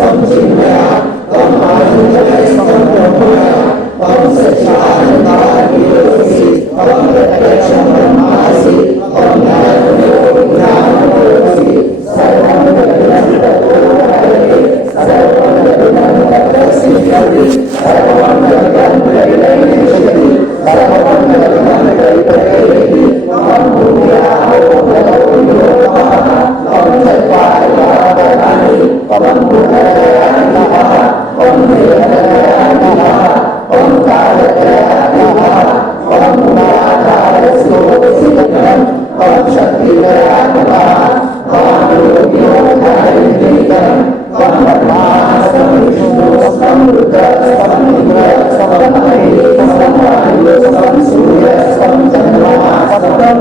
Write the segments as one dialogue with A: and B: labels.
A: 心尽力啊，当马上就来上火车呀，当时下人打的游戏，当时在车上马戏，当时在。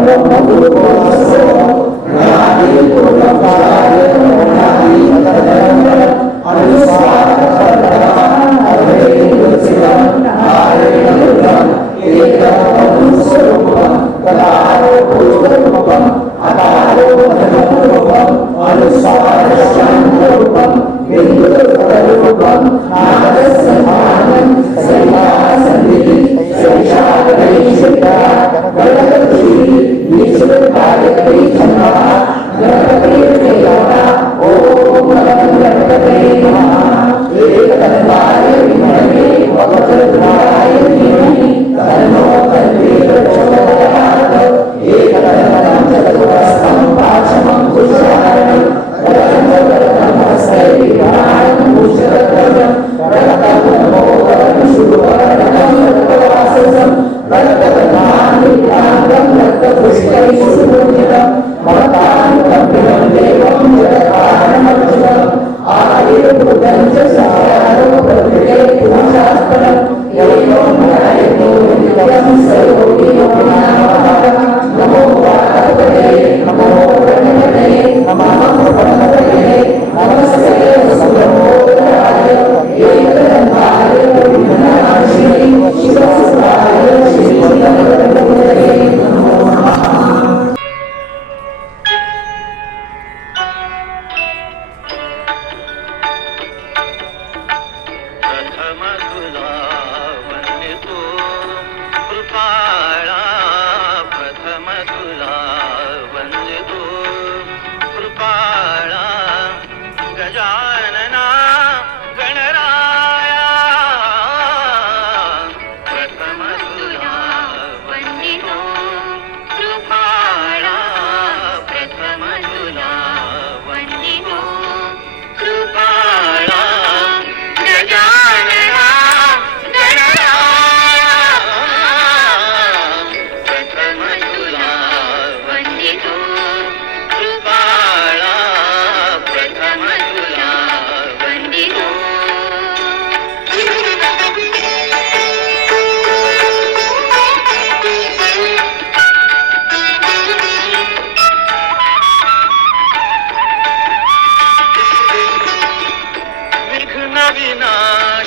A: Gracias.
B: वञो